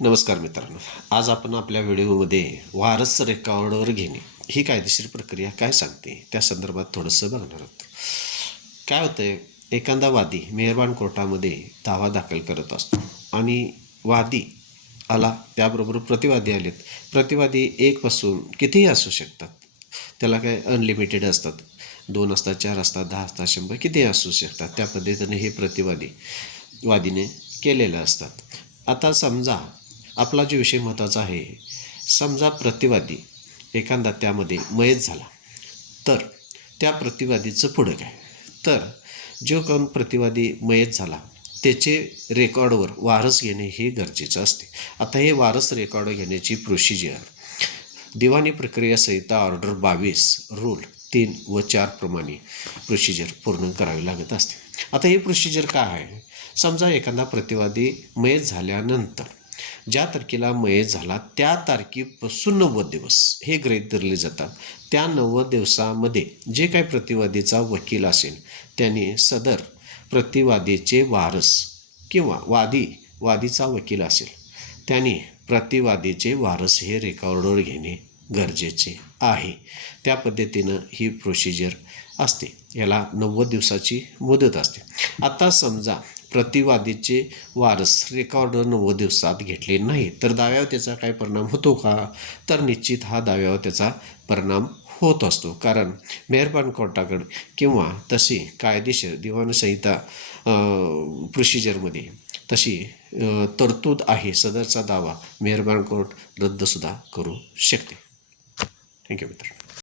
नमस्कार मित्रांनो, आज आपण आपल्या व्हिडिओमध्ये वारस रेकॉर्डवर घेणे ही कायदेशीर प्रक्रिया काय सांगते त्या संदर्भात थोडंसं बघणार आहोत. काय होतंय, एखादा वादी मेहरबान कोर्टामध्ये दावा दाखल करत असतो आणि वादी आला, त्याबरोबर प्रतिवादी आलेत. प्रतिवादी एकपासून कितीही असू शकतात, त्याला काय अनलिमिटेड असतात, 2 असतात, 4 असतात, 10 असतात, 100 कितीही असू शकतात. त्या पद्धतीने हे वादीने केलेलं असतात. आता समजा आपला जो विषय महत्त्वाचा आहे, समजा प्रतिवादी एखादा त्यामध्ये मयत झाला, तर त्या प्रतिवादीचं पुढं काय? तर जो कोण प्रतिवादी मयत झाला त्याचे रेकॉर्डवर वारस घेणे हे गरजेचं असते. आता हे वारस रेकॉर्ड घेण्याची प्रोसिजर दिवाणी प्रक्रिया संहिता ऑर्डर 22 रूल 3 व 4 प्रमाणे प्रोसिजर पूर्ण करावी लागत असते. आता ही प्रोसिजर काय आहे? समजा एखादा प्रतिवादी मयत झाल्यानंतर ज्या तारखेला मयत झाला त्या तारखेपासून 90 दिवस हे गृहीत धरले जातात. त्या 90 दिवसामध्ये जे काही प्रतिवादीचा वकील असेल त्याने सदर प्रतिवादीचे वारस किंवा वादीचा वकील असेल त्याने प्रतिवादीचे वारस हे रेकॉर्डवर घेणे गरजेचे आहे. त्या पद्धतीनं ही प्रोसिजर असते. याला 90 दिवसाची मुदत असते. आता समजा प्रतिवादीचे वारस रेकॉर्डवर 90 दिवसात घेतले नाही तर दाव्यावर त्याचा काय परिणाम होतो का? तर निश्चित हा दाव्यावर त्याचा परिणाम होत असतो. कारण मेहरबान कोर्टाकडे किंवा तशी कायदेशीर दिवाणी संहिता प्रोसिजरमध्ये तशी तरतूद आहे. सदरचा दावा मेहरबान कोर्ट रद्दसुद्धा करू शकते. थँक्यू मित्रांनो.